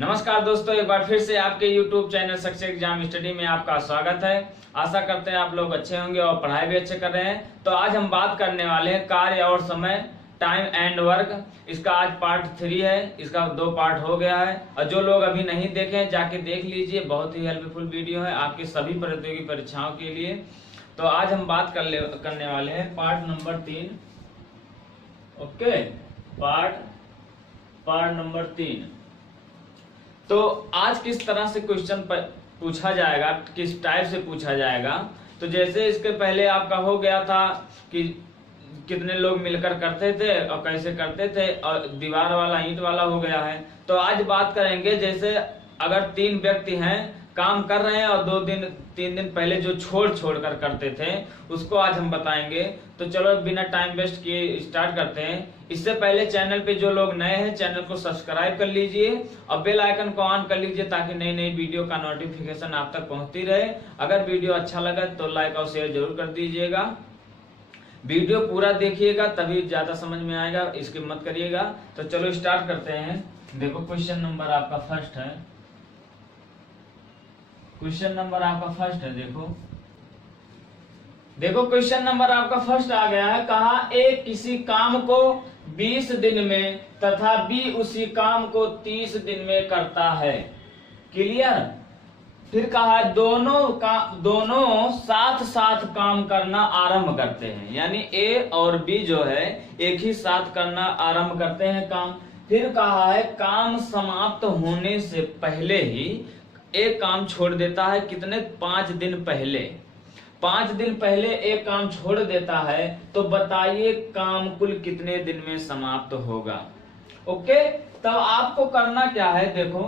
नमस्कार दोस्तों, एक बार फिर से आपके YouTube channel success exam study में आपका स्वागत है। आशा करते हैं आप लोग अच्छे होंगे और पढ़ाई भी अच्छे कर रहे हैं। तो आज हम बात करने वाले हैं कार्य और समय, टाइम एंड वर्क। इसका आज पार्ट 3 है। इसका 2 पार्ट हो गया है और जो लोग अभी नहीं देखे हैं जाके देख लीजिए। बहुत ही हेल्पफुल वीडियो है आपकी सभी प्रतियोगी परीक्षाओं के लिए। तो आज हम बात करने वाले हैं part number 3। Okay, part number 3। तो आज किस तरह से क्वेश्चन पूछा जाएगा, किस टाइप से पूछा जाएगा। तो जैसे इसके पहले आपका हो गया था कि कितने लोग मिलकर करते थे और कैसे करते थे, और दीवार वाला ईंट वाला हो गया है। तो आज बात करेंगे जैसे अगर 3 व्यक्ति हैं, काम कर रहे हैं और 3 दिन पहले जो छोड़ कर करते थे उसको आज हम बताएंगे। तो चलो बिना टाइम वेस्ट किए स्टार्ट करते हैं। इससे पहले चैनल पे जो लोग नए हैं चैनल को सब्सक्राइब कर लीजिए और बेल आइकन को ऑन कर लीजिए ताकि नई नई वीडियो का नोटिफिकेशन आप तक पहुंचती रहे। अगर वीडियो अच्छा लगा तो लाइक और शेयर जरूर कर दीजिएगा। वीडियो पूरा देखिएगा तभी ज्यादा समझ में आएगा, इसकी मत करिएगा। तो चलो स्टार्ट करते हैं। देखो क्वेश्चन नंबर आपका फर्स्ट है। क्वेश्चन नंबर आपका फर्स्ट है। देखो क्वेश्चन नंबर आपका फर्स्ट आ गया है। कहा ए किसी काम को 20 दिन में तथा बी उसी काम को 30 दिन में करता है। क्लियर। फिर कहा है दोनों साथ साथ काम करना आरंभ करते हैं, यानी ए और बी जो है एक ही साथ करना आरंभ करते हैं काम। फिर कहा है काम समाप्त होने से पहले ही एक काम छोड़ देता है। कितने? 5 दिन पहले। 5 दिन पहले एक काम छोड़ देता है। तो बताइए काम कुल कितने दिन में समाप्त होगा। ओके, तब आपको करना क्या है, देखो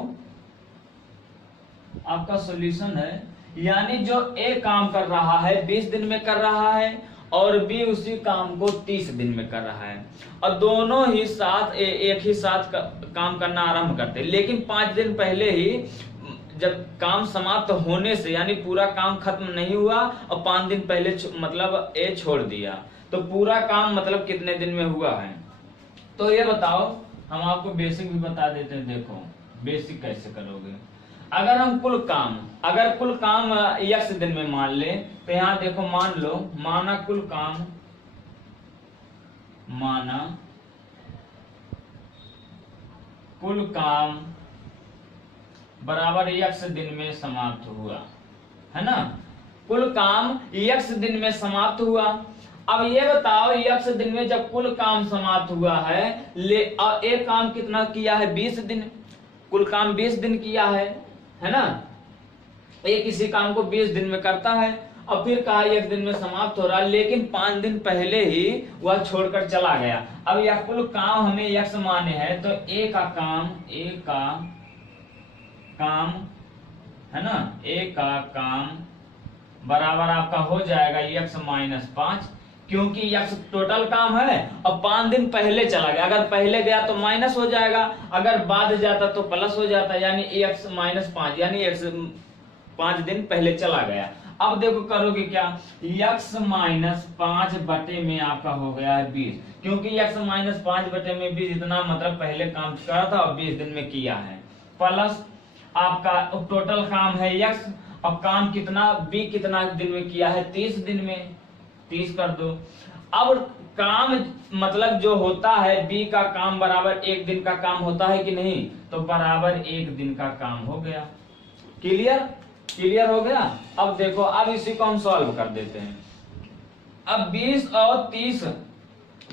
आपका सॉल्यूशन है। यानी जो ए काम कर रहा है 20 दिन में कर रहा है और बी उसी काम को 30 दिन में कर रहा है, और दोनों ही साथ एक ही साथ काम करना आरंभ करते हैं। लेकिन 5 दिन पहले ही जब काम समाप्त होने से, यानी पूरा काम खत्म नहीं हुआ और 5 दिन पहले मतलब ए छोड़ दिया, तो पूरा काम मतलब कितने दिन में हुआ है। तो ये बताओ, हम आपको बेसिक भी बता देते हैं। देखो बेसिक कैसे करोगे। अगर हम कुल काम x दिन में मान ले, तो यहाँ देखो मान लो, माना कुल काम बराबर x दिन में समाप्त हुआ, है ना। कुल काम x दिन में समाप्त हुआ। अब ये बताओ x दिन में जब कुल काम समाप्त हुआ है, और एक काम कितना किया है? 20 दिन। कुल काम 20 दिन किया है ना। एक किसी काम को 20 दिन में करता है और फिर कहा 1 दिन में समाप्त हो रहा है, लेकिन 5 दिन पहले ही वह छोड़कर चला गया। अब यह कुल काम हमें x माने है, तो ए का काम है ना, ए का काम बराबर आपका हो जाएगा x माइनस 5, क्योंकि x टोटल काम है और 5 दिन पहले चला गया। अगर पहले गया तो माइनस हो जाएगा, अगर बाद जाता तो प्लस हो जाता, यानी x माइनस 5, यानी x 5 दिन पहले चला गया। अब देखो करोगे क्या, x माइनस 5 बटे में आपका हो गया है 20, क्योंकि x माइनस 5 बटे में 20 इतना मतलब पहले काम करा था और 20 दिन में किया है, प्लस आपका टोटल काम है x, अब काम कितना b कितना दिन में किया है? 30 दिन में। 30 कर दो। अब काम मतलब जो होता है b का काम बराबर 1 दिन का काम होता है कि नहीं, तो बराबर 1 दिन का काम हो गया। क्लियर हो गया। अब देखो, अब इसी को हम सॉल्व कर देते हैं। अब 20 और 30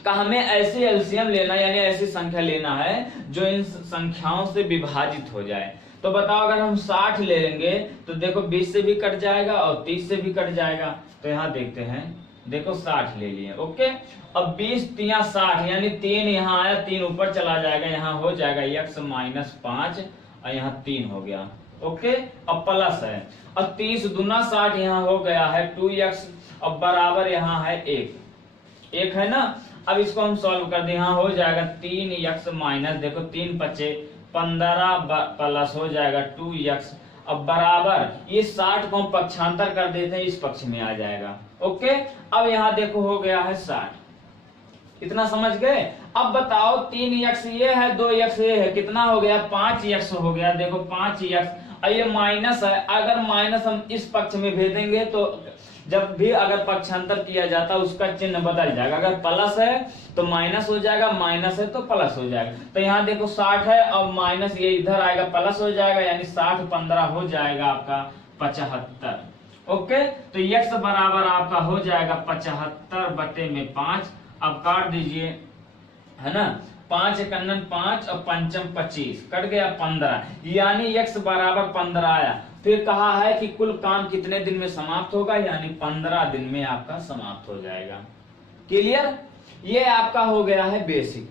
का हमें ऐसे एलसीएम लेना, यानी ऐसी संख्या लेना है जो इन संख्याओं से विभाजित हो जाए। तो बताओ, अगर हम 60 ले लेंगे तो देखो 20 से भी कट जाएगा और 30 से भी कट जाएगा। तो यहाँ देखते हैं, देखो 60 ले लिए। ओके, अब 20 3 60, यानी 3 यहाँ आया, 3 ऊपर चला जाएगा, यहाँ हो जाएगा x माइनस 5 और यहाँ 3 हो गया। ओके, अब प्लस है और 30 दूना 60, यहाँ हो गया है 2x, अब बराबर यहाँ है 1 है ना। अब इसको हम सॉल्व कर दे, यहाँ हो जाएगा 3x माइनस, देखो 3 बचे 15 प्लस हो जाएगा 2x, अब बराबर ये 60 को हम पक्षांतर कर देते हैं, इस पक्ष में आ जाएगा। ओके, अब यहाँ देखो हो गया है 60। इतना समझ गए। अब बताओ 3x ये है 2x ये है, कितना हो गया 5x हो गया। देखो 5x, ये माइनस है, अगर माइनस हम इस पक्ष में भेजेंगे तो जब भी अगर पक्षांतर किया जाता है उसका चिन्ह बदल जाएगा। अगर प्लस है तो माइनस हो जाएगा, माइनस है तो प्लस हो जाएगा। तो यहाँ देखो 60 है और माइनस ये इधर आएगा प्लस हो जाएगा, यानी 60 15 हो जाएगा आपका 75। ओके, तो x बराबर आपका हो जाएगा 75/5। अब काट दीजिए, है ना, 5 कन्नन 5 और पंचम 25, कट गया 15, यानी x बराबर 15 आया। फिर कहा है कि कुल काम कितने दिन में समाप्त होगा, यानी 15 दिन में आपका समाप्त हो जाएगा। क्लियर, ये आपका हो गया है बेसिक।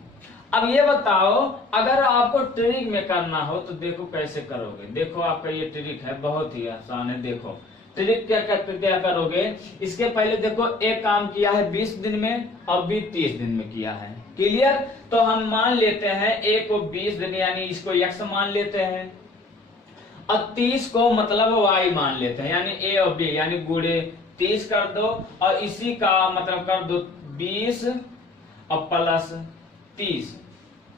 अब ये बताओ अगर आपको ट्रिक में करना हो तो देखो कैसे करोगे। देखो आपका ये ट्रिक है, बहुत ही आसान है। देखो ट्रिक क्या करोगे, इसके पहले देखो एक काम किया है 20 दिन में, अब भी 30 दिन में किया है। क्लियर, तो हम मान लेते हैं a को 20 दिन यानी इसको x मान लेते हैं, और 30 को मतलब y मान लेते हैं, यानी a और b, यानी गुणे 30 कर दो और इसी का मतलब कर दो 20 और प्लस 30।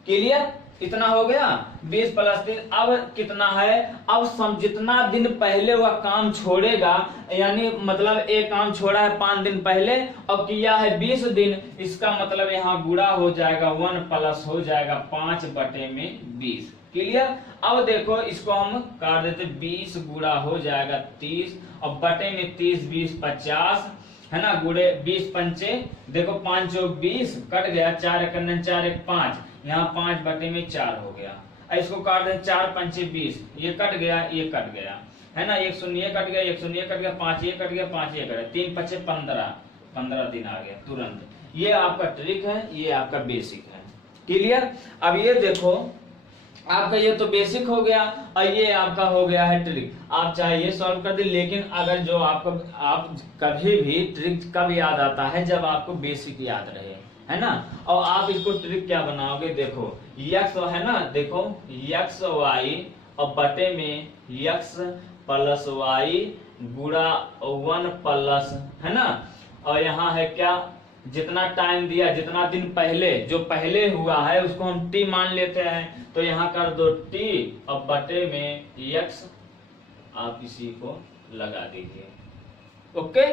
क्लियर, इतना हो गया 20 प्लस 30। अब कितना है, अब जितना दिन पहले वह काम छोड़ेगा, यानी मतलब एक काम छोड़ा है 5 दिन पहले और किया है 20 दिन, इसका मतलब यहाँ गुणा हो जाएगा 1 प्लस हो जाएगा 5/20। क्लियर, अब देखो इसको हम काट देते, 20 गुणा हो जाएगा 30 और बटे में 30 20 50, है ना, गुणे 20 पंचे, देखो 5 चौक 20, कट गया 4 1 4 1 5, यहाँ 5/4 हो गया। इसको काट दें 4 पंचे 20, ये कट गया ये कट गया, है ना, 1 0 कट गया 1 0 कट गया, 5 ये कट गया 5 ये कट गया, 3 5 15 दिन आ गया तुरंत। ये आपका ट्रिक है, ये आपका बेसिक है। क्लियर, अब ये देखो आपका ये तो बेसिक हो गया और ये आपका हो गया है ट्रिक। आप चाहे ये सॉल्व कर दे, लेकिन अगर जो आपको आप कभी भी ट्रिक कब याद आता है, जब आपको बेसिक याद रहे, है ना। और आप इसको ट्रिक क्या बनाओगे, देखो x है ना, देखो x y और बटे में x प्लस y गुणा 1 प्लस, है ना, और यहाँ है क्या, जितना टाइम दिया, जितना दिन पहले जो पहले हुआ है उसको हम t मान लेते हैं, तो यहाँ कर दो t और बटे में x, आप इसी को लगा दीजिए। ओके,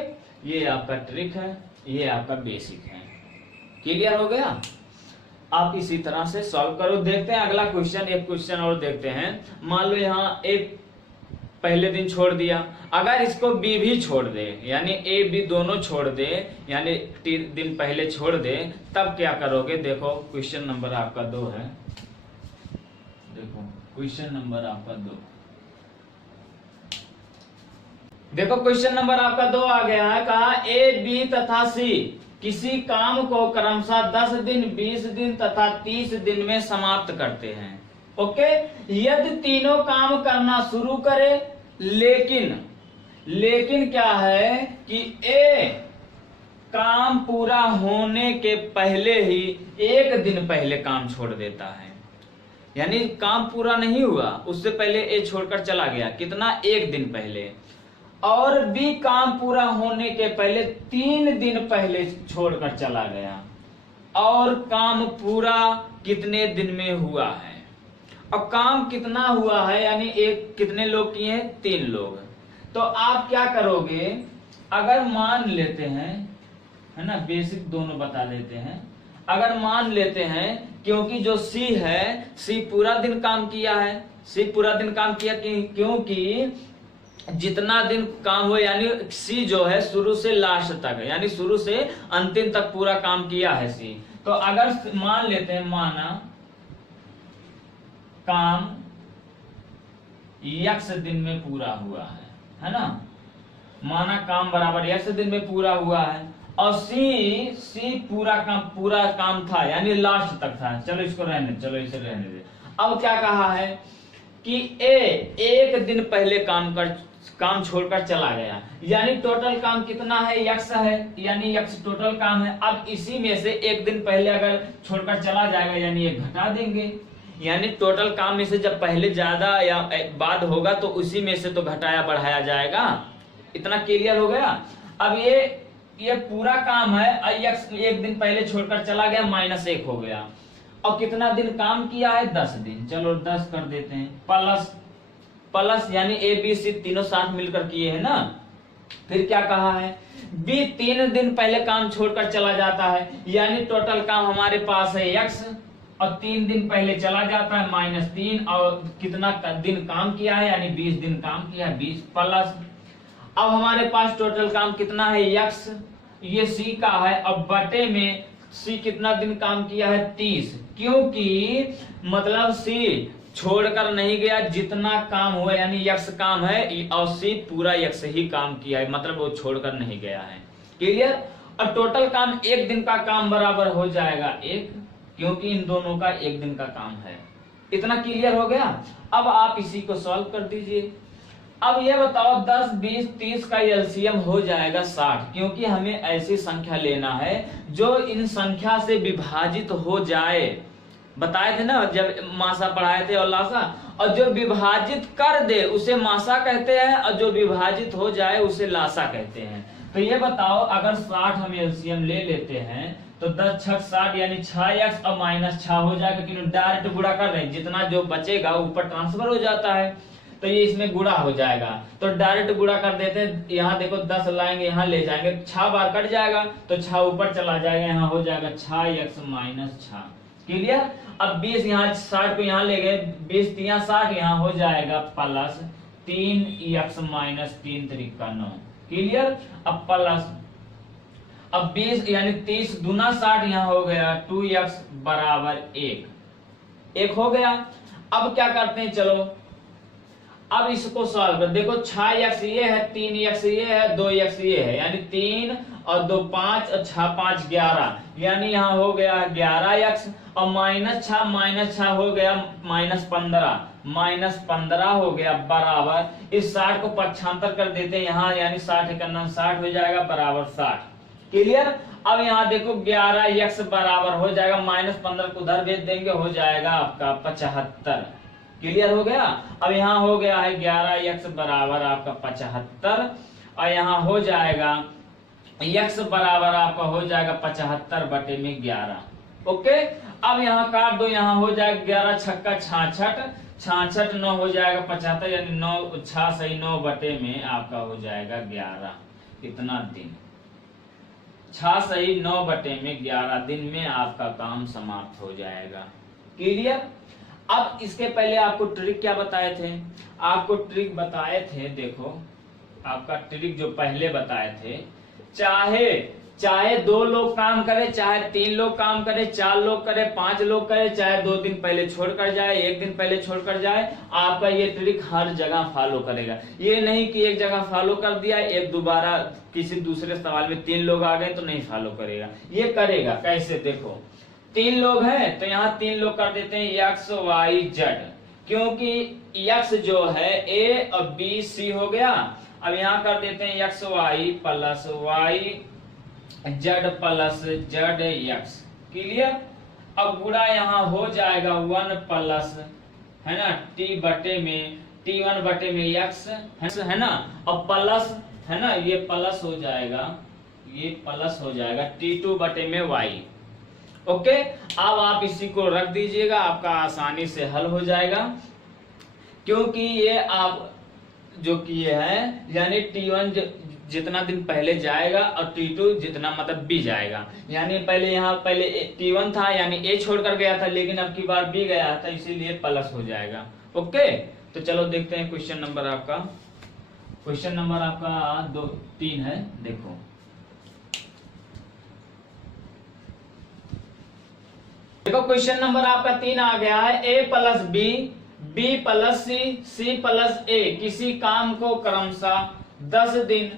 ये आपका ट्रिक है, ये आपका बेसिक है। क्लियर हो गया, आप इसी तरह से सॉल्व करो। देखते हैं अगला क्वेश्चन, एक क्वेश्चन और देखते हैं। मान लो यहाँ एक पहले दिन छोड़ दिया, अगर इसको b भी छोड़ दे, यानी a b दोनों छोड़ दे, यानी 3 दिन पहले छोड़ दे, तब क्या करोगे। देखो क्वेश्चन नंबर आपका 2 है, देखो क्वेश्चन नंबर आपका 2, देखो क्वेश्चन नंबर आपका 2 आ गया है। कहा a b तथा c किसी काम को क्रमशः 10 दिन 20 दिन तथा 30 दिन में समाप्त करते हैं। ओके, यदि तीनों काम करना शुरू करे, लेकिन क्या है कि ए काम पूरा होने के पहले ही 1 दिन पहले काम छोड़ देता है, यानी काम पूरा नहीं हुआ उससे पहले ए छोड़कर चला गया, कितना 1 दिन पहले, और बी काम पूरा होने के पहले 3 दिन पहले छोड़कर चला गया, और काम पूरा कितने दिन में हुआ है। अब काम कितना हुआ है, यानी एक कितने लोग किए हैं, 3 लोग। तो आप क्या करोगे, अगर मान लेते हैं, है ना, बेसिक दोनों बता लेते हैं। अगर मान लेते हैं, क्योंकि जो सी है, सी पूरा दिन काम किया है, सी पूरा दिन काम किया, क्योंकि जितना दिन काम हुआ, यानी सी जो है शुरू से लास्ट तक, यानी शुरू से अंतिम तक पूरा काम किया है सी। तो अगर मान लेते हैं, माना काम x दिन में पूरा हुआ है ना, माना काम बराबर x दिन में पूरा हुआ है, और सी पूरा काम था, यानी लास्ट तक था। चलो इसको रहने, चलो इसे रहने दे। अब क्या कहा है कि ए 1 दिन पहले काम छोड़कर चला गया, यानी टोटल काम कितना है, x है, यानी x टोटल काम है। अब इसी में से 1 दिन पहले अगर छोड़कर चला जाएगा, यानी ये घटा देंगे, यानी टोटल काम में से जब पहले ज्यादा या बाद होगा तो उसी में से तो घटाया बढ़ाया जाएगा। इतना क्लियर हो गया। अब ये ये पूरा काम है और यक्स एक दिन पहले छोड़कर चला गया, -1 हो गया। और कितना दिन काम किया है? 10 दिन। चलो 10 कर देते हैं, प्लस प्लस यानी ए बी सी तीनों साथ मिलकर किए हैं ना। फिर क्या कहा है? बी 3 दिन पहले काम छोड़कर चला जाता है, यानी टोटल काम हमारे पास है x, और 3 दिन पहले चला जाता है -3, और कितना दिन काम किया है? यानी 20 दिन काम किया है, 20 प्लस। अब हमारे पास टोटल काम कितना है? x, ये c का है। अब बटे में c कितना दिन काम किया है? 30, क्योंकि मतलब c छोड़कर नहीं गया, जितना काम हुआ यानी x काम है और c पूरा x ही काम किया है, मतलब वो छोड़कर नहीं गया है। क्लियर? और टोटल काम 1 दिन का काम बराबर हो जाएगा 1, क्योंकि इन दोनों का 1 दिन का काम है। इतना क्लियर हो गया? अब आप इसी को सॉल्व कर दीजिए। अब ये बताओ 10, 20, 30 का एलसीएम हो जाएगा 60, क्योंकि हमें ऐसी संख्या लेना है जो इन संख्या से विभाजित हो जाए। बताए थे ना जब मासा पढ़ाए थे और लासा, और जो विभाजित कर दे उसे मासा कहते हैं, और जो विभाजित हो जाए उसे लासा कहते हैं। तो ये बताओ अगर 60 हम एलसीएम ले लेते हैं तो 10 छक 60 यानी 6x और -6 हो जाएगा, क्योंकि डायरेक्ट गुणा कर रहे हैं, जितना जो बचेगा ऊपर ट्रांसफर हो जाता है, तो ये इसमें गुणा हो जाएगा। तो डायरेक्ट गुणा कर देते हैं, यहाँ देखो 10 लाएंगे, यहाँ ले जाएंगे, 6 बार कट जाएगा तो 6 ऊपर चला जाएगा, यहाँ हो जाएगा 6x -6। क्लियर? अब 20 यहाँ 60 को यहाँ ले गए, 20 3 60, यहाँ हो जाएगा प्लस 3x -3 3 का 9। क्लियर? अब प्लस अब 20 यानी 30 दूना 60, यहाँ हो गया 2x बराबर 1 हो गया। अब क्या करते हैं, चलो अब इसको सॉल्व कर देखो, 6x ये है, 3x ये है, 2x ये है, यानी 3 और 2 5 और 6 5 11, यानी यहाँ हो गया 11x, और -6 हो गया -15 हो गया बराबर, इस 60 को पक्षांतर कर देते हैं यहाँ, यानी 60 × 60 हो जाएगा बराबर 60। क्लियर? अब यहाँ देखो 11x बराबर हो जाएगा, -15 को उधर भेज देंगे, हो जाएगा आपका 75। क्लियर हो गया? अब यहाँ हो गया है 11x बराबर आपका 75, और यहाँ हो जाएगा x बराबर आपका हो जाएगा 75 बटे में 11। ओके, अब यहाँ काट दो, यहाँ हो जाएगा 11 छक्का 66, 9 हो जाएगा 75, यानी 9 6 सही 9 बटे में आपका हो जाएगा 11। इतना दिन 6 सही 9 बटे में 11 दिन में आपका काम समाप्त हो जाएगा। क्लियर? अब इसके पहले आपको ट्रिक क्या बताए थे? आपको ट्रिक बताए थे, देखो आपका ट्रिक जो पहले बताए थे, चाहे 2 लोग काम करे, चाहे 3 लोग काम करे, 4 लोग करे, 5 लोग करे, चाहे 2 दिन पहले छोड़कर जाए, 1 दिन पहले छोड़कर जाए, आपका ये ट्रिक हर जगह फॉलो करेगा। ये नहीं कि एक जगह फॉलो कर दिया, एक दोबारा किसी दूसरे सवाल में 3 लोग आ गए तो नहीं फॉलो करेगा, ये करेगा। कैसे? देखो 3 लोग हैं तो यहाँ 3 लोग कर देते हैं x y z, क्योंकि x जो है a और b c हो गया। अब यहाँ कर देते हैं x y plus y z plus z x। Clear? अब गुणा यहाँ हो जाएगा 1 प्लस है ना t बटे में t1 बटे में x है ना, और प्लस है ना, ये प्लस हो जाएगा, ये प्लस हो जाएगा t2 बटे में y। ओके, अब आप इसी को रख दीजिएगा, आपका आसानी से हल हो जाएगा, क्योंकि ये आप जो किए हैं यानी T1 जितना दिन पहले जाएगा और T2 जितना मतलब B जाएगा, यानी पहले यहाँ पहले T1 था यानी A छोड़कर गया था, लेकिन अब की बार B गया था, इसीलिए प्लस हो जाएगा। ओके, तो चलो देखते हैं क्वेश्चन नंबर आपका। क्वेश्चन नंबर आपका 3 है। देखो क्वेश्चन नंबर आपका 3 आ गया है, a plus B, b plus C, c plus a किसी काम को क्रमशः 10 दिन,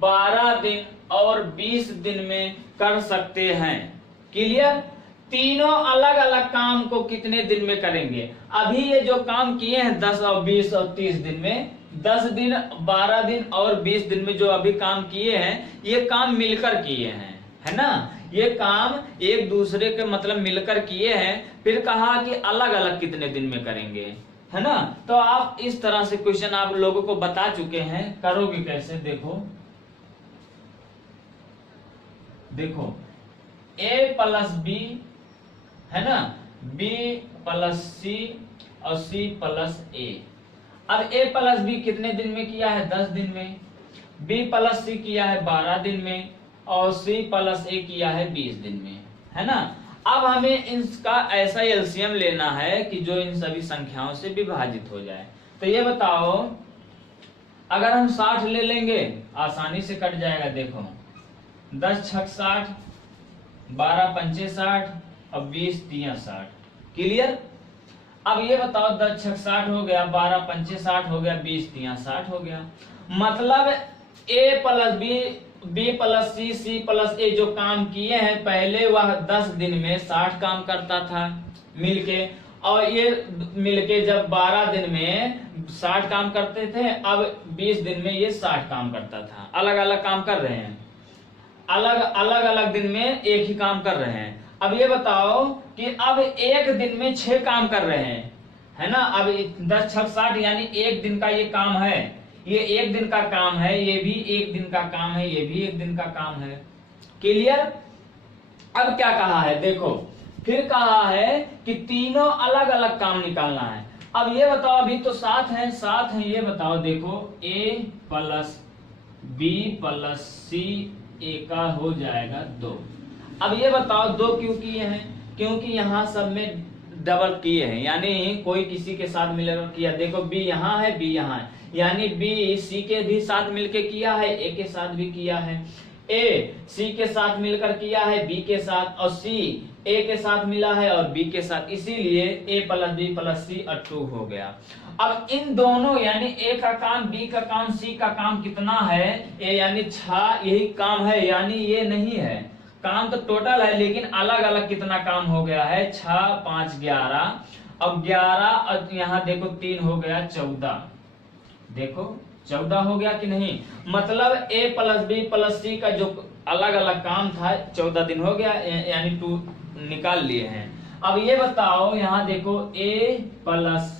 12 दिन और 20 दिन में कर सकते हैं। क्लियर? तीनों अलग अलग काम को कितने दिन में करेंगे? अभी ये जो काम किए हैं 10 और 20 और 30 दिन में, 10 दिन, 12 दिन और 20 दिन में जो अभी काम किए हैं, ये काम मिलकर किए हैं, है ना, ये काम एक दूसरे के मतलब मिलकर किए हैं। फिर कहा कि अलग अलग कितने दिन में करेंगे, है ना। तो आप इस तरह से क्वेश्चन आप लोगों को बता चुके हैं, करोगे कैसे? देखो देखो a प्लस बी है ना, b प्लस सी और c प्लस a। अब a प्लस बी कितने दिन में किया है? 10 दिन में। b प्लस सी किया है 12 दिन में और c प्लस a किया है 20 दिन में, है ना। अब हमें इसका ऐसा एलसीएम लेना है कि जो इन सभी संख्याओं से विभाजित हो जाए। तो ये बताओ, अगर हम 60 ले लेंगे आसानी से कट जाएगा। देखो 10 छक 60, 12 पंचे 60 और 20 तिया 60। क्लियर? अब ये बताओ 10 छक 60 हो गया, 12 पंचे 60 हो गया, 20 तिया 60 हो गया। मतलब a plus B plus C plus A जो काम किए हैं पहले, वह 10 दिन में 60 काम करता था मिलके, और ये मिलके जब 12 दिन में 60 काम करते थे, अब 20 दिन में ये 60 काम करता था। अलग अलग काम कर रहे हैं, अलग अलग दिन में एक ही काम कर रहे हैं। अब ये बताओ कि अब एक दिन में 6 काम कर रहे हैं, है ना। अब 10 छक 60 यानी एक दिन का ये काम है, ये एक दिन का काम है, ये भी एक दिन का काम है, ये भी एक दिन का काम है। क्लियर? अब क्या कहा है देखो, फिर कहा है कि तीनों अलग अलग काम निकालना है। अब ये बताओ, अभी तो 7 है, ये बताओ देखो a plus B plus C a का हो जाएगा 2। अब ये बताओ 2 क्यों किए हैं? क्योंकि यहाँ सब में डबल किए हैं, यानी कोई किसी के साथ मिलकर किया। देखो b यहाँ है, b यहाँ है, यानी b सी के भी साथ मिलकर किया है, a के साथ भी किया है। a सी के साथ मिलकर किया है b के साथ, और c a के साथ मिला है और b के साथ, इसीलिए a प्लस बी प्लस सी 2 हो गया। अब इन दोनों यानी a का काम, b का काम, c का काम कितना है? a यानी 6 यही काम है, यानी ये नहीं है। काम तो टोटल है, लेकिन अलग अलग कितना काम हो गया है? 6 5 11। अब 11 और यहाँ देखो 3 हो गया 14। देखो 14 हो गया कि नहीं? मतलब a plus B plus C का जो अलग अलग काम था 14 दिन हो गया, यानी 2 निकाल लिए हैं। अब ये बताओ, यहाँ देखो a प्लस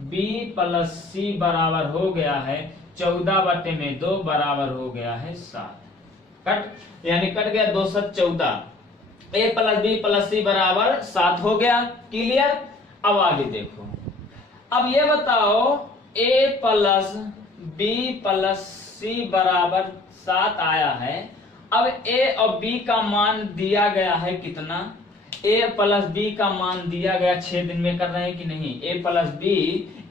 बी प्लस सी बराबर हो गया है 14/2 बराबर हो गया है 7। कट यानी कट गया 2 7 14। a प्लस बी प्लस सी बराबर 7 हो गया। क्लियर? अब आगे देखो, अब ये बताओ a प्लस बी प्लस सी बराबर 7 आया है। अब a और b का मान दिया गया है कितना? a प्लस b का मान दिया गया 6 दिन में कर रहे हैं कि नहीं? a प्लस b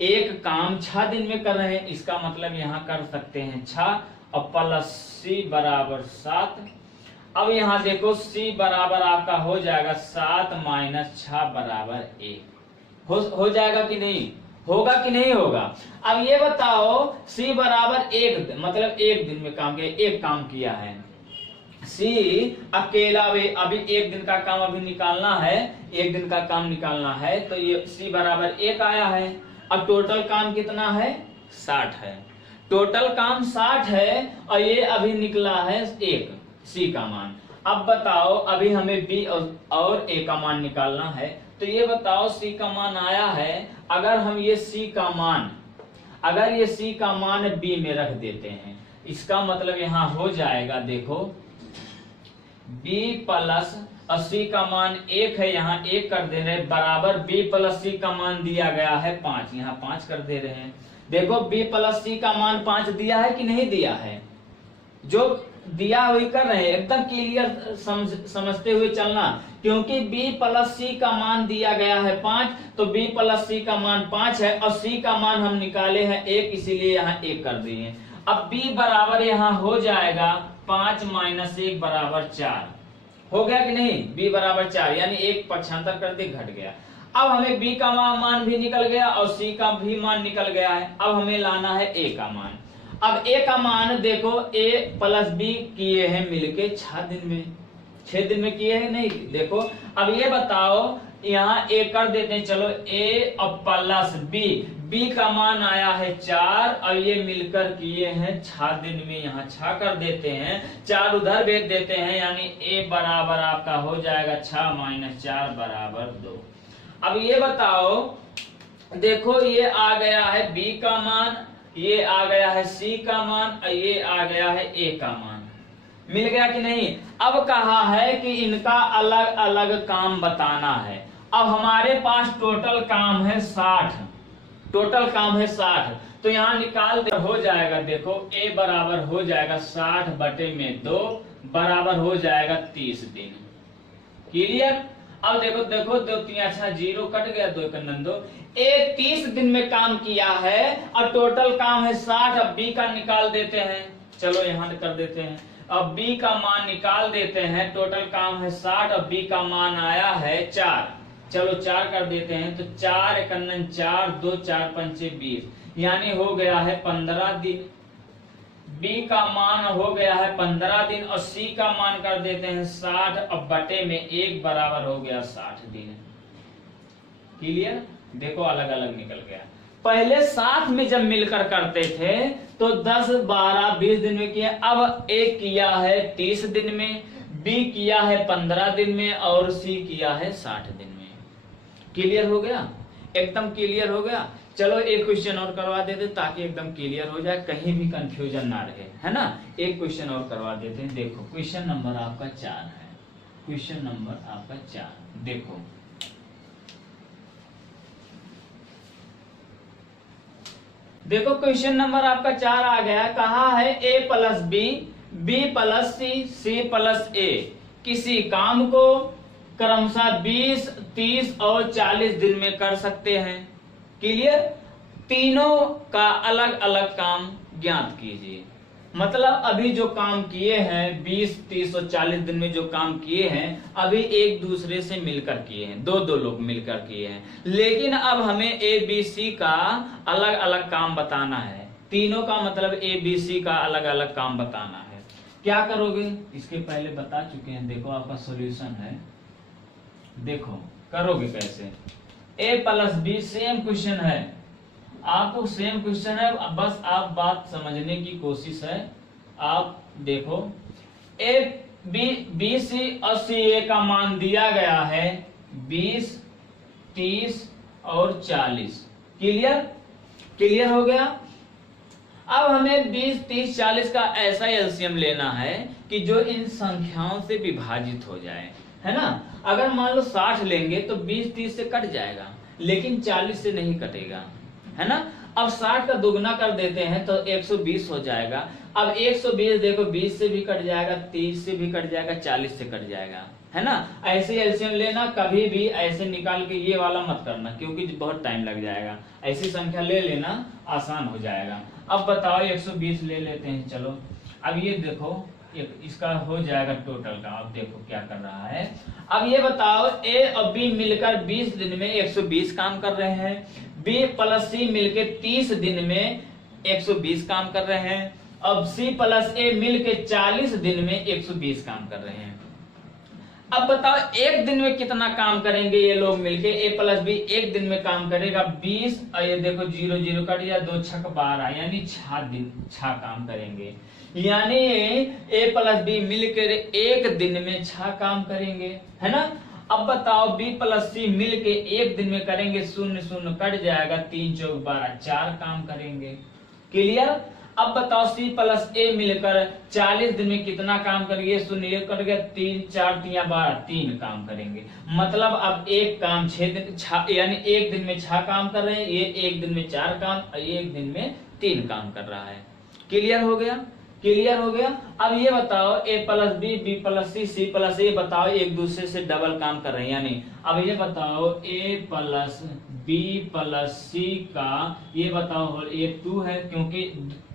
एक काम 6 दिन में कर रहे हैं, इसका मतलब यहाँ कर सकते हैं 6 और प्लस c बराबर 7। अब यहाँ देखो c बराबर आपका हो जाएगा 7 माइनस 6 बराबर 1। हो जाएगा कि नहीं? होगा कि नहीं होगा? अब ये बताओ c बराबर 1, मतलब एक दिन में काम किया, एक काम किया है। c अकेला अभी एक दिन का काम अभी निकालना है, एक दिन का काम निकालना है, तो ये c बराबर 1 आया है। अब टोटल काम कितना है? 60 है। टोटल काम 60 है और ये अभी निकला है 1 c का मान। अब बताओ, अभी हमें b और a का मान निकालना है, तो ये बताओ c का मान आया है। अगर हम ये c का मान, अगर ये c का मान b में रख देते हैं, इसका मतलब यहाँ हो जाएगा, देखो b प्लस और c का मान 1 है, यहाँ 1 कर दे रहे, बराबर b प्लस c का मान दिया गया है 5, यहाँ 5 कर दे रहे हैं। देखो b प्लस c का मान 5 दिया है कि नहीं दिया है? जो दिया वही कर रहे हैं, एकदम क्लियर समझते हुए चलना, क्योंकि b प्लस सी का मान दिया गया है 5, तो b प्लस सी का मान 5 है और c का मान हम निकाले हैं 1, इसीलिए यहाँ 1 कर दिए। अब b बराबर यहाँ हो जाएगा 5 माइनस 1 बराबर 4। हो गया कि नहीं? b बराबर 4, यानी 1 पक्षांतर कर दे, घट गया। अब हमें b का मान भी निकल गया और c का भी मान निकल गया है। अब हमें लाना है a का मान। अब a का मान देखो, a प्लस b किए हैं मिलके 6 दिन में, 6 दिन में किए हैं नहीं? देखो अब ये बताओ, यहाँ a कर देते हैं, चलो a और प्लस b का मान आया है 4 और ये मिलकर किए हैं 6 दिन में, यहाँ 6 कर देते हैं, 4 उधर भेज देते हैं, यानी a बराबर आपका हो जाएगा 6 माइनस 4 बराबर 2। अब ये बताओ, देखो ये आ गया है b का मान, ये आ गया है c का मान और ये आ गया है a का मान। मिल गया कि नहीं। अब कहा है कि इनका अलग अलग काम बताना है। अब हमारे पास टोटल काम है 60, टोटल काम है 60, तो यहाँ निकाल दे, हो जाएगा देखो a बराबर हो जाएगा 60/2 बराबर हो जाएगा 30 दिन। क्लियर। अब देखो देखो 2 3 अच्छा 0 कट गया, 2 1 2, ए 30 दिन में काम किया है और टोटल काम है 60। अब बी का निकाल देते हैं, चलो यहाँ कर देते हैं। अब बी का मान निकाल देते हैं, टोटल काम है 60 और बी का मान आया है 4। चलो 4 कर देते हैं, तो 4 1 4 2 4 5 20, यानी हो गया है 15 दिन। बी का मान हो गया है 15 दिन और सी का मान कर देते हैं 60 और बटे में 1 बराबर हो गया 60 दिन। क्लियर। देखो अलग अलग निकल गया। पहले साथ में जब मिलकर करते थे तो 10 12 20 दिन में किया, अब ए किया है 30 दिन में, बी किया है 15 दिन में और सी किया है 60 दिन में। क्लियर हो गया, एकदम क्लियर हो गया। चलो एक क्वेश्चन और करवा देते ताकि एकदम क्लियर हो जाए, कहीं भी कंफ्यूजन ना रहे, है ना। एक क्वेश्चन और करवा देते हैं। देखो क्वेश्चन नंबर आपका 4 है, क्वेश्चन नंबर आपका 4 देखो। देखो क्वेश्चन नंबर आपका 4 आ गया। कहा है a plus B, B plus C, C plus A किसी काम को क्रमशः 20 30 और 40 दिन में कर सकते हैं। क्लियर। तीनों का अलग अलग काम ज्ञात कीजिए। मतलब अभी जो काम किए हैं 20 30 और 40 दिन में जो काम किए हैं, अभी एक दूसरे से मिलकर किए हैं, दो दो लोग मिलकर किए हैं, लेकिन अब हमें ए बी सी का अलग अलग काम बताना है। तीनों का मतलब ए बी सी का अलग अलग काम बताना है। क्या करोगे, इसके पहले बता चुके हैं। देखो आपका सॉल्यूशन है, देखो करोगे कैसे। a plus B same question है, आपको सेम क्वेश्चन है, बस आप बात समझने की कोशिश है। आप देखो ए बी बी सी और सी ए का मान दिया गया है 20 30 और 40। क्लियर, क्लियर हो गया। अब हमें 20 30 40 का ऐसा एलसीएम लेना है कि जो इन संख्याओं से विभाजित हो जाए, है ना। अगर मान लो 60 लेंगे तो 20 30 से कट जाएगा, लेकिन 40 से नहीं कटेगा, है ना। अब 60 का दुगना कर देते हैं तो 120 हो जाएगा। अब 120 देखो 20 से भी कट जाएगा, 30 से भी कट जाएगा, 40 से कट जाएगा, है ना। ऐसे एलसीएम लेना, कभी भी ऐसे निकाल के ये वाला मत करना क्योंकि बहुत टाइम लग जाएगा। ऐसी संख्या ले लेना, आसान हो जाएगा। अब बताओ 120 ले लेते हैं। चलो अब ये देखो इसका हो जाएगा टोटल का। अब देखो क्या कर रहा है। अब ये बताओ ए और बी मिलकर 20 दिन में 120 काम कर रहे हैं, बी प्लस सी मिलके 30 दिन में 120 काम कर रहे हैं, अब सी प्लस ए मिलके 40 दिन में 120 काम कर रहे हैं। अब बताओ एक दिन में कितना काम करेंगे ये लोग मिलके। ए प्लस बी एक दिन में काम करेगा 20 और ये देखो 0 0 कट गया, 2 6 12 यानी 6 काम करेंगे। यानी ए प्लस बी मिलकर एक दिन में 6 काम करेंगे, है ना। अब बताओ बी प्लस सी मिलके एक दिन में करेंगे, 0 0 कट जाएगा, 3 4 12 4 काम करेंगे। क्लियर। अब बताओ सी प्लस ए मिलकर 40 दिन में कितना काम करेंगे, 0 कट गया, 3 4 3 12 3 काम करेंगे। मतलब अब एक काम 6 दिन यानी एक दिन में 6 काम कर रहे हैं, ये एक दिन में 4 काम और ये एक दिन में 3 काम कर रहा है। क्लियर हो गया, क्लियर हो गया। अब ये बताओ ए plus B, B plus C, C plus ए बताओ एक दूसरे से डबल काम कर रहे हैं। यानी अब ये बताओ ए प्लस बी प्लस सी का ये बताओ ये 2 है क्योंकि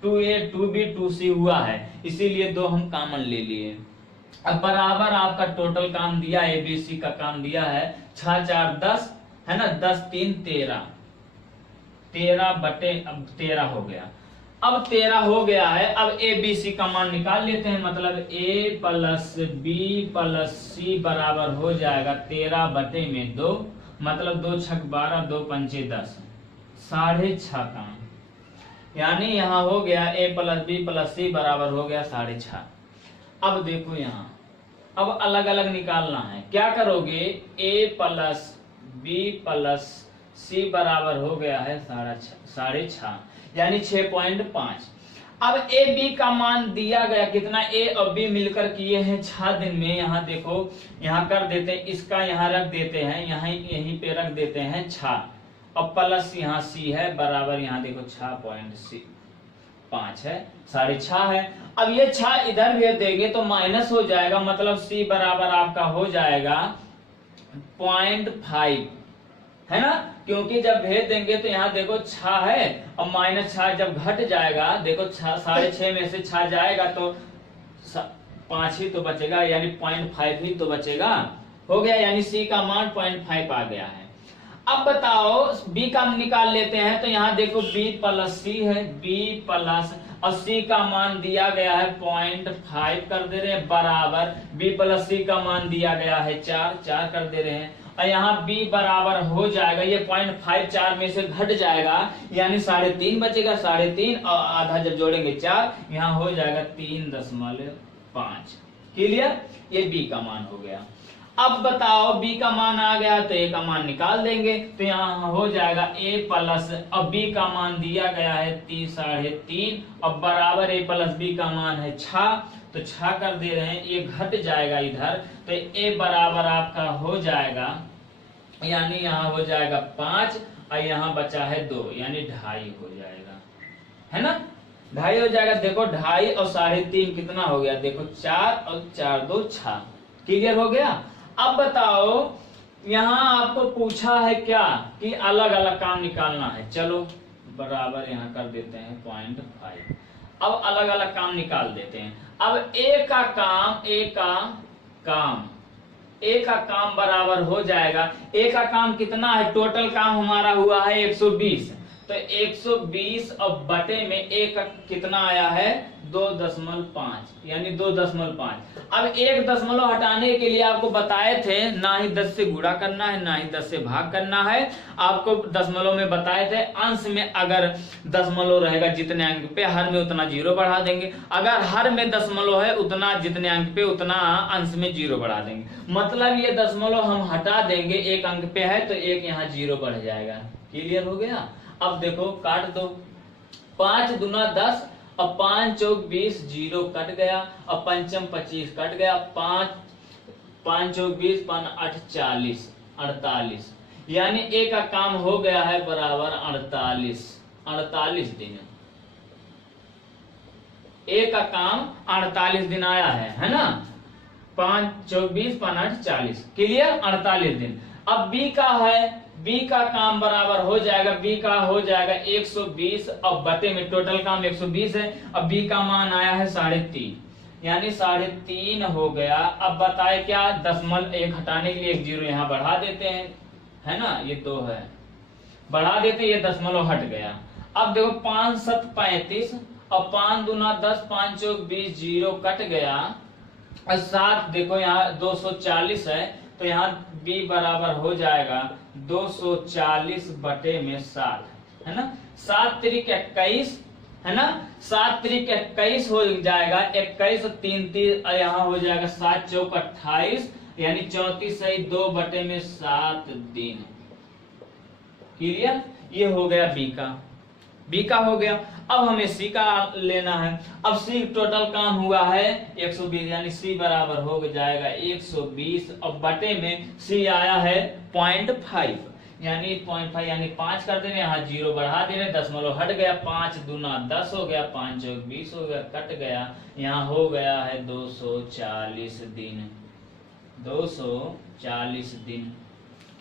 2a 2b 2c हुआ है, इसीलिए 2 हम कॉमन ले लिए। अब बराबर आपका टोटल काम दिया ए बी सी का काम दिया है 6 4 10, है ना, 10 3 13, 13 बटे अब 13 हो गया। अब 13 हो गया है। अब ए बी सी का मान निकाल लेते हैं। मतलब ए प्लस बी प्लस सी बराबर हो जाएगा 13 बटे में 2, मतलब 2 6 12 2 5 10, 6.5 काम। यानी यहाँ हो गया ए प्लस बी प्लस सी बराबर हो गया 6.5। अब देखो यहाँ अब अलग अलग निकालना है। क्या करोगे, ए प्लस बी प्लस सी बराबर हो गया है 6.5 यानी 6.5। अब ए बी का मान दिया गया कितना, ए और बी मिलकर किए हैं 6 दिन में। यहाँ देखो, यहाँ कर देते हैं, इसका यहाँ रख देते हैं, यहाँ यहीं पे रख देते हैं 6 और प्लस यहाँ सी है बराबर, यहाँ देखो 6.5 है, 6.5 है। अब ये 6 इधर भेज देंगे तो माइनस हो जाएगा, मतलब सी बराबर आपका हो जाएगा 0.5, है ना, क्योंकि जब भेज देंगे तो यहाँ देखो 6 है और -6 जब घट जाएगा, देखो 6.5 में से 6 जाएगा तो 5 ही तो बचेगा, यानी 0.5 ही तो बचेगा, हो गया, यानी सी का मान 0.5 आ गया है। अब बताओ बी का निकाल लेते हैं, तो यहाँ देखो b प्लस सी है, b प्लस और c का मान दिया गया है 0.5 कर दे रहे हैं बराबर, b प्लस सी का मान दिया गया है 4 कर दे रहे हैं, और यहाँ b बराबर हो जाएगा, ये 0.5 4 में से घट जाएगा, यानी 3.5 बचेगा, 3.5 और आधा जब जोड़ेंगे 4, यहाँ हो जाएगा 3.5। क्लियर, ये b का मान हो गया। अब बताओ b का मान आ गया तो a का मान निकाल देंगे, तो यहाँ हो जाएगा a प्लस, अब b का मान दिया गया है 3.5 और बराबर a प्लस b का मान है 6, तो 6 कर दे रहे हैं, ये घट जाएगा इधर, तो a बराबर आपका हो जाएगा, यानी यहाँ हो जाएगा 5 और यहाँ बचा है 2, यानी 2.5 हो जाएगा, है ना, 2.5 हो जाएगा। देखो 2.5 और 3.5 कितना हो गया, देखो 4 और 4 2 6। क्लियर हो गया। अब बताओ यहाँ आपको पूछा है क्या कि अलग अलग काम निकालना है, चलो बराबर यहाँ कर देते हैं 0.5। अब अलग अलग काम निकाल देते हैं। अब ए का काम बराबर हो जाएगा, ए का काम कितना है, टोटल काम हमारा हुआ है 120, तो 120 और बटे में ए का कितना आया है 2.5, यानी 2.5। अब 1 दशमलव हटाने के लिए आपको बताए थे ना ही 10 से गुणा करना है ना ही 10 से भाग करना है, आपको दशमलव में बताए थे, अंश में अगर दशमलव रहेगा जितने अंक पे, हर में उतना 0 बढ़ा देंगे, अगर हर में दशमलव है उतना जितने अंक पे उतना अंश में 0 बढ़ा देंगे, मतलब ये दशमलव हम हटा देंगे, 1 अंक पे है तो 1 यहाँ 0 बढ़ जाएगा। क्लियर हो गया। अब देखो काट दो, 5 दूना 10 और 5 चौक 20, 0 कट गया और 5 25 कट गया, 5 चौक 20 5 8 40 48, यानी ए का काम हो गया है बराबर 48 दिन। ए का काम 48 दिन आया है ना, 5 चौक 20 5 8 40। क्लियर, 48 दिन। अब बी का है, बी का काम बराबर हो जाएगा, बी का हो जाएगा 120 और बटे में टोटल काम 120 है, अब बी का मान आया है 3.5, यानी 3.5 हो गया। अब बताए क्या, दशमलव 1 हटाने के लिए 1 0 यहाँ बढ़ा देते हैं, है ना, ये 2 है, बढ़ा देते, ये दशमलव हट गया। अब देखो 5 7 35 और 5 दूना 10, 5 चौक 20, 0 कट गया और 7 देखो यहाँ 240 है, तो यहाँ b बराबर हो जाएगा 240 बटे में 7, है ना, 7 त्रिक 21, है ना, 7 त्रिक 21 हो जाएगा, 21 और 3 3 यहाँ हो जाएगा 7 चौक 28, यानी 34 सही 2 बटे में 7 दिन। क्लियर, ये हो गया बी का हो गया। अब हमें सी का लेना है। अब सी टोटल काम हुआ है 120, यानी सी बराबर हो जाएगा 120 और बटे में सी आया है 0.5, यानी 0.5 यानी 5 कर देने, यहाँ 0 बढ़ा देने, दशमलव हट गया, 5 दूना 10 हो गया, 5 चौक 20 हो गया, कट गया, यहाँ हो गया है 240 दिन, 240 दिन।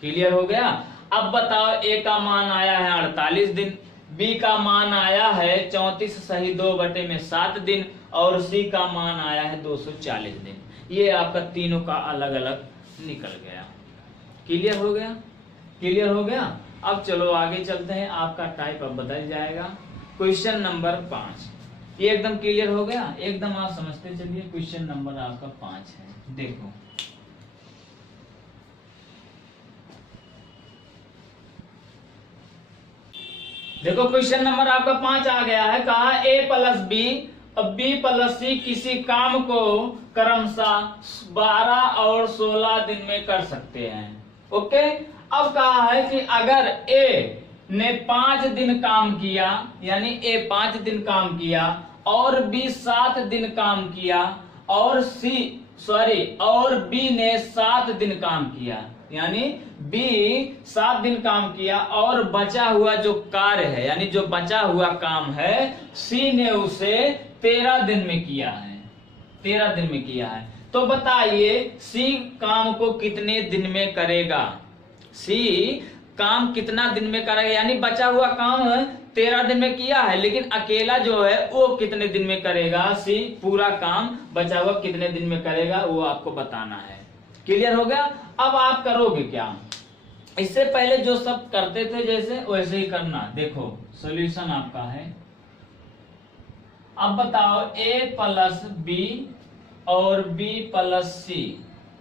क्लियर हो गया। अब बताओ ए का मान आया है 48 दिन, बी का मान आया है 34 सही 2 बटे में 7 दिन और सी का मान आया है 240 दिन। ये आपका तीनों का अलग अलग निकल गया। क्लियर हो गया, क्लियर हो गया। अब चलो आगे चलते हैं, आपका टाइप अब बदल जाएगा। क्वेश्चन नंबर 5, ये एकदम क्लियर हो गया, एकदम आप समझते चलिए। क्वेश्चन नंबर आपका 5 है, देखो देखो क्वेश्चन नंबर आपका 5 आ गया है। कहा a प्लस बी और b प्लस सी किसी काम को क्रमशः 12 और 16 दिन में कर सकते हैं। ओके, अब कहा है कि अगर a ने 5 दिन काम किया, यानी a 5 दिन काम किया और बी 7 दिन काम किया और और बी ने 7 दिन काम किया, यानी बी 7 दिन काम किया और बचा हुआ जो कार्य है, यानी जो बचा हुआ काम है, सी ने उसे 13 दिन में किया है, 13 दिन में किया है। तो बताइए सी काम को कितने दिन में करेगा, सी काम कितना दिन में करेगा, यानी बचा हुआ काम 13 दिन में किया है, लेकिन अकेला जो है वो कितने दिन में करेगा, सी पूरा काम बचा हुआ कितने दिन में करेगा वो आपको बताना है। क्लियर हो गया? अब आप करोगे क्या, इससे पहले जो सब करते थे जैसे वैसे ही करना। देखो सॉल्यूशन आपका है, अब बताओ a प्लस बी और b प्लस सी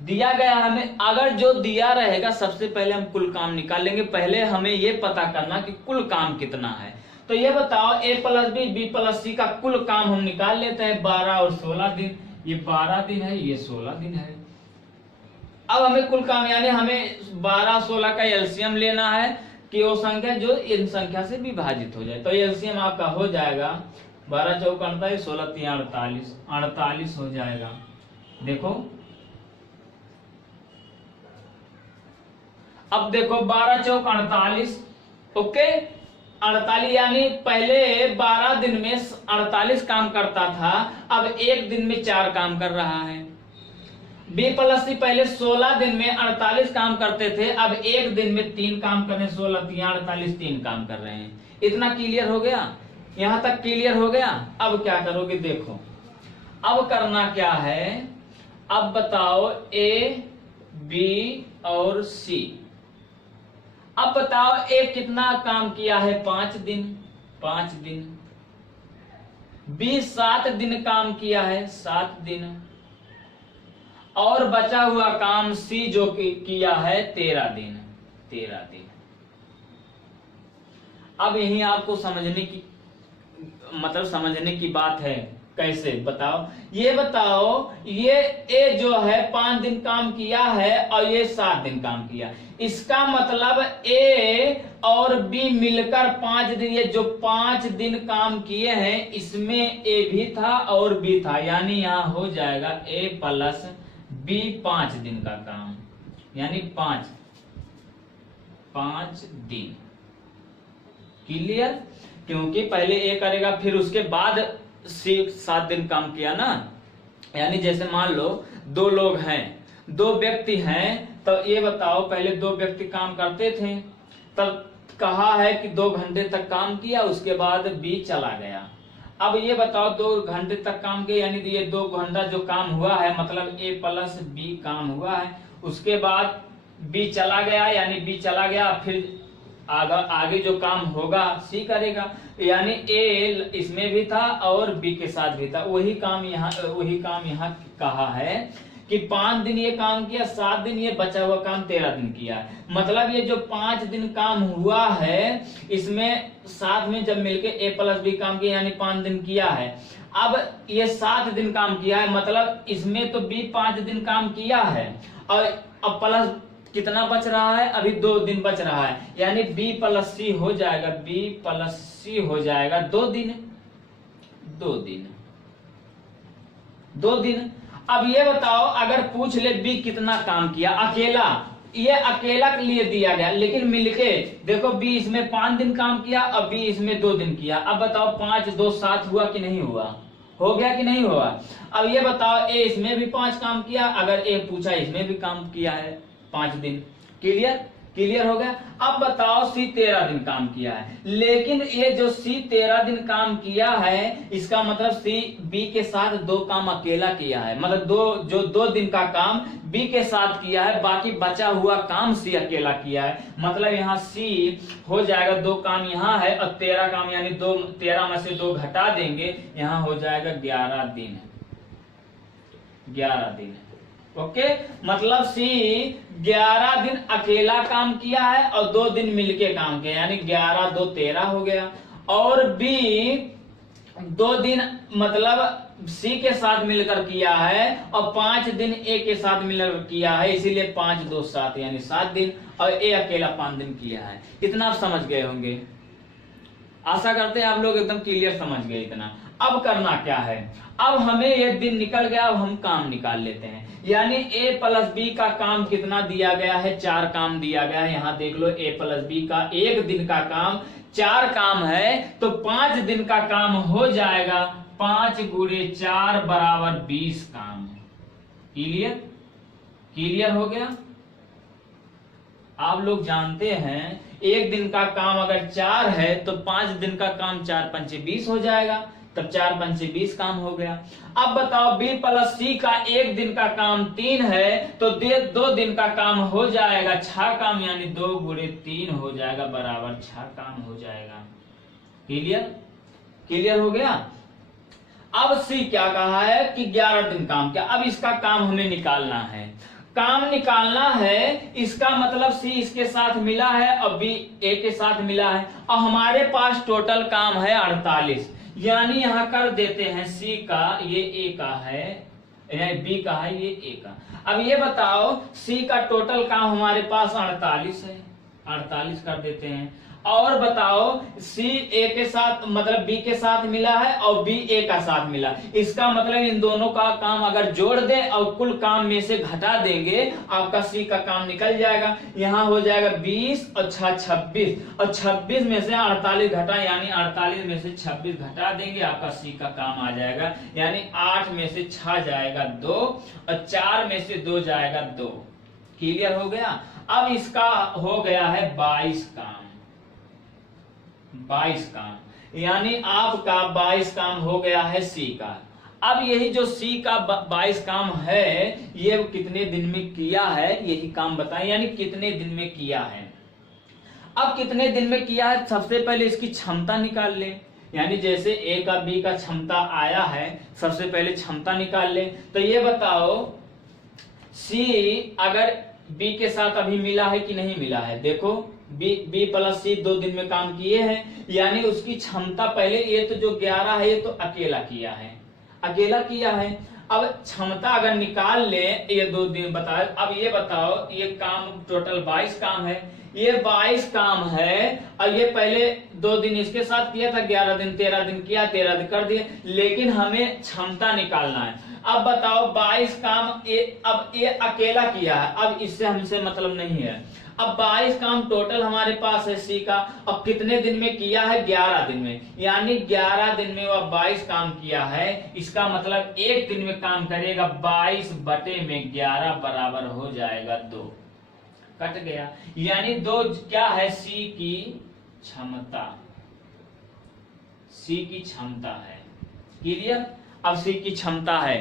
दिया गया हमें। अगर जो दिया रहेगा सबसे पहले हम कुल काम निकालेंगे, पहले हमें ये पता करना कि कुल काम कितना है। तो ये बताओ a plus B B plus C का कुल काम हम निकाल लेते हैं, 12 और 16 दिन, ये 12 दिन है, ये 16 दिन है। अब हमें कुल काम यानी हमें 12 16 का एलसीएम लेना है कि वो संख्या जो इन संख्या से विभाजित हो जाए। तो एलसीएम आपका हो जाएगा 12 चौक 48, 16 3 48, 48 हो जाएगा। देखो अब देखो 12 चौक 48, ओके 48 यानी पहले 12 दिन में 48 काम करता था, अब एक दिन में 4 काम कर रहा है। बी प्लस सी पहले 16 दिन में 48 काम करते थे, अब एक दिन में 3 काम कर रहे हैं, 16 3 48 3 काम कर रहे हैं। इतना क्लियर हो गया? यहां तक क्लियर हो गया? अब क्या करोगे देखो, अब करना क्या है, अब बताओ ए बी और सी। अब बताओ ए कितना काम किया है, 5 दिन, 5 दिन। बी 7 दिन काम किया है, 7 दिन। और बचा हुआ काम सी जो किया है 13 दिन, 13 दिन। अब यही आपको समझने की मतलब समझने की बात है, कैसे बताओ, ये बताओ ये ए जो है 5 दिन काम किया है और ये 7 दिन काम किया, इसका मतलब ए और बी मिलकर 5 दिन, ये जो 5 दिन काम किए हैं इसमें ए भी था और बी था, यानी यहां हो जाएगा ए प्लस बी 5 दिन का काम, यानी 5 दिन। क्लियर? क्योंकि पहले ए करेगा फिर उसके बाद सी 7 दिन काम किया ना। यानी जैसे मान लो 2 लोग हैं, 2 व्यक्ति हैं, तो ये बताओ पहले 2 व्यक्ति काम करते थे, तब कहा है कि 2 घंटे तक काम किया, उसके बाद बी चला गया। अब ये बताओ 2 घंटे तक काम किया, यानी ये 2 घंटा जो काम हुआ है मतलब ए प्लस बी काम हुआ है, उसके बाद बी चला गया, यानी बी चला गया, फिर आगे जो काम होगा सी करेगा, यानी ए इसमें भी था और बी के साथ भी था, वही काम यहाँ कहा है कि 5 दिन ये काम किया, 7 दिन ये बचा हुआ काम 13 दिन किया। मतलब ये जो 5 दिन काम हुआ है इसमें साथ में जब मिलके ए प्लस बी काम किया यानी 5 दिन किया है। अब ये 7 दिन काम किया है, मतलब इसमें तो बी 5 दिन काम किया है और अब प्लस कितना बच रहा है, अभी 2 दिन बच रहा है, यानी बी प्लस सी हो जाएगा, बी प्लस सी हो जाएगा 2 दिन, 2 दिन, 2 दिन। अब ये बताओ अगर पूछ ले बी कितना काम किया अकेला, ये अकेला के लिए दिया गया, लेकिन मिलके देखो बी इसमें 5 दिन काम किया और बी इसमें 2 दिन किया। अब बताओ 5 2 7 हुआ कि नहीं हुआ, हो गया कि नहीं हुआ। अब ये बताओ ए इसमें भी 5 काम किया, अगर ए पूछा इसमें भी काम किया है 5 दिन। क्लियर? क्लियर हो गया? अब बताओ सी 13 दिन काम किया है, लेकिन ये जो सी 13 दिन काम किया है इसका मतलब सी बी के साथ 2 काम अकेला किया है, मतलब 2 दिन का काम बी के साथ किया है, बाकी बचा हुआ काम सी अकेला किया है। मतलब यहाँ सी हो जाएगा 2 काम यहाँ है और 13 काम, यानी 13 में से 2 घटा देंगे, यहाँ हो जाएगा 11 दिन, 11 दिन। ओके, मतलब सी 11 दिन अकेला काम किया है और 2 दिन मिलके काम किया, यानी 11 2 13 हो गया। और बी 2 दिन मतलब सी के साथ मिलकर किया है और 5 दिन ए के साथ मिलकर किया है, इसीलिए 5 2 7 यानी 7 दिन, और ए अकेला 5 दिन किया है। इतना आप समझ गए होंगे। आशा करते हैं आप लोग एकदम क्लियर समझ गए इतना। अब करना क्या है, अब हमें ये दिन निकल गया, अब हम काम निकाल लेते हैं। यानी a प्लस बी का काम कितना दिया गया है, 4 काम दिया गया है। यहाँ देख लो a प्लस बी का एक दिन का काम 4 काम है, तो 5 दिन का काम हो जाएगा 5 गुणे 4 बराबर 20 काम। क्लियर, क्लियर हो गया। आप लोग जानते हैं एक दिन का काम अगर 4 है तो 5 दिन का काम 4 पंचे 20 हो जाएगा, तब 4 पंचे 20 काम हो गया। अब बताओ बी प्लस सी का एक दिन का काम 3 है, तो 2 दिन का काम हो जाएगा 6 काम, यानी 2 गुणे 3 हो जाएगा बराबर 6 काम हो जाएगा। क्लियर, क्लियर हो गया। अब सी क्या कहा है कि 11 दिन काम किया। अब इसका काम हमें निकालना है, काम निकालना है, इसका मतलब सी इसके साथ मिला है और बी ए के साथ मिला है, और हमारे पास टोटल काम है 48। यानी यहां कर देते हैं सी का ये ए का है, बी का है ये ए का। अब ये बताओ सी का टोटल काम हमारे पास 48 है, 48 कर देते हैं। और बताओ सी ए के साथ मतलब बी के साथ मिला है और बी ए का साथ मिला, इसका मतलब इन दोनों का काम अगर जोड़ दे और कुल काम में से घटा देंगे आपका सी का काम निकल जाएगा। यहाँ हो जाएगा 20 और 6 26, और 26 में से 48 घटा, यानी 48 में से 26 घटा देंगे आपका सी का काम आ जाएगा। यानी 8 में से 6 जाएगा 2 और 4 में से 2 जाएगा 2। क्लियर हो गया। अब इसका हो गया है 22 काम, 22 काम, यानी आपका 22 काम हो गया है सी का। अब यही जो सी का 22 काम है ये कितने दिन में किया है, यही काम बताएं, यानी कितने दिन में किया है। अब कितने दिन में किया है, सबसे पहले इसकी क्षमता निकाल ले। यानी जैसे ए का बी का क्षमता आया है, सबसे पहले क्षमता निकाल ले। तो ये बताओ सी अगर बी के साथ अभी मिला है कि नहीं मिला है, देखो बी प्लस सी 2 दिन में काम किए हैं, यानी उसकी क्षमता पहले ये तो जो 11 है ये तो अकेला किया है, अकेला किया है। अब क्षमता अगर निकाल ले, ये 2 दिन बताओ। अब ये बताओ ये काम टोटल 22 काम है, ये 22 काम है, और ये पहले 2 दिन इसके साथ किया था, 11 दिन 13 दिन किया, 13 दिन कर दिए, लेकिन हमें क्षमता निकालना है। अब बताओ 22 काम अब ये अकेला किया है, अब इससे हमसे मतलब नहीं है। अब 22 काम टोटल हमारे पास है सी का, अब कितने दिन में किया है, 11 दिन में, यानी 11 दिन में वह 22 काम किया है। इसका मतलब एक दिन में काम करेगा 22 बटे में 11 बराबर हो जाएगा 2, कट गया। यानी 2 क्या है, सी की क्षमता, सी की क्षमता है। क्लियर। अब सी की क्षमता है,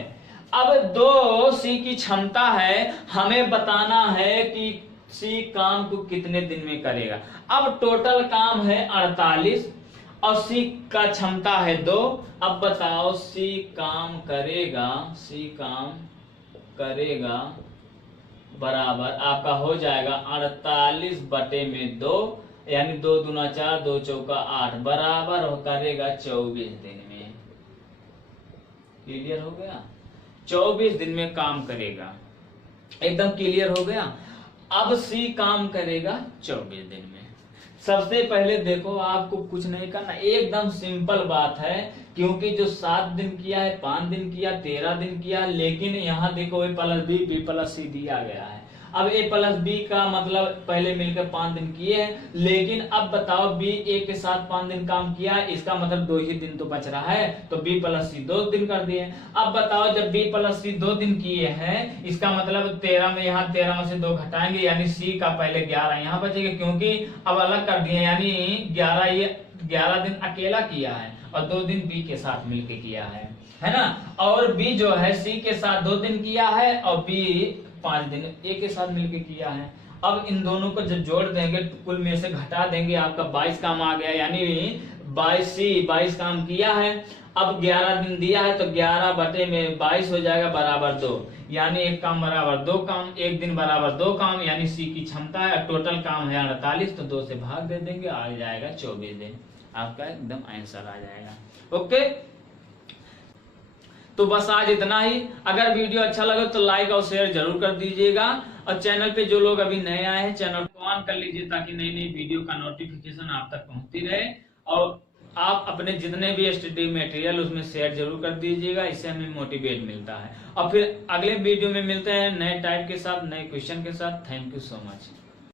अब 2 सी की क्षमता है, हमें बताना है कि सी काम को कितने दिन में करेगा। अब टोटल काम है 48 और सी का क्षमता है 2। अब बताओ सी काम करेगा, सी काम करेगा बराबर आपका हो जाएगा 48 बटे में 2, यानी 2 दूना 4, 2 चौका 8 बराबर करेगा 24 दिन में। क्लियर हो गया। 24 दिन में काम करेगा, एकदम क्लियर हो गया। अब सी काम करेगा 24 दिन में। सबसे पहले देखो आपको कुछ नहीं करना, एकदम सिंपल बात है, क्योंकि जो 7 दिन किया है, 5 दिन किया, 13 दिन किया, लेकिन यहाँ देखो ए प्लस बी, बी प्लस सी दिया गया है। अब ए प्लस बी का मतलब पहले मिलकर 5 दिन किए हैं, लेकिन अब बताओ बी ए के साथ 5 दिन काम किया है, इसका मतलब 2 ही दिन तो बच रहा है, तो बी प्लस सी 2 दिन कर दिए। अब बताओ जब बी प्लस सी 2 दिन किए हैं, इसका मतलब 13 में यहाँ 13 में से 2 घटाएंगे, यानी सी का पहले 11 यहाँ बचेगा, क्योंकि अब अलग कर दिए, यानी 11 दिन अकेला किया है और 2 दिन बी के साथ मिलके किया है ना। और बी जो है सी के साथ 2 दिन किया है और बी 5 दिन ए के साथ मिलके किया है। अब इन दोनों को जब जोड़ देंगे तो कुल में से घटा देंगे, आपका 22 काम आ गया, यानी 22 काम किया है। अब 11 दिन दिया है तो 11 बटे में 22 हो जाएगा बराबर 2, यानी एक काम बराबर 2 काम, एक दिन बराबर 2 काम, यानी सी की क्षमता है। टोटल काम है 48, तो 2 से भाग दे देंगे, आ जाएगा 24 दिन, आपका एकदम आंसर आ जाएगा। ओके, तो बस आज इतना ही। अगर वीडियो अच्छा लगे तो लाइक और शेयर जरूर कर दीजिएगा, और चैनल पे जो लोग अभी नए आए हैं चैनल को ऑन कर लीजिए, ताकि नई नई वीडियो का नोटिफिकेशन आप तक पहुंचती रहे। और आप अपने जितने भी स्टडी मटेरियल उसमें शेयर जरूर कर दीजिएगा, इससे हमें मोटिवेट मिलता है। और फिर अगले वीडियो में मिलते हैं नए टाइप के साथ, नए क्वेश्चन के साथ। Thank you so much.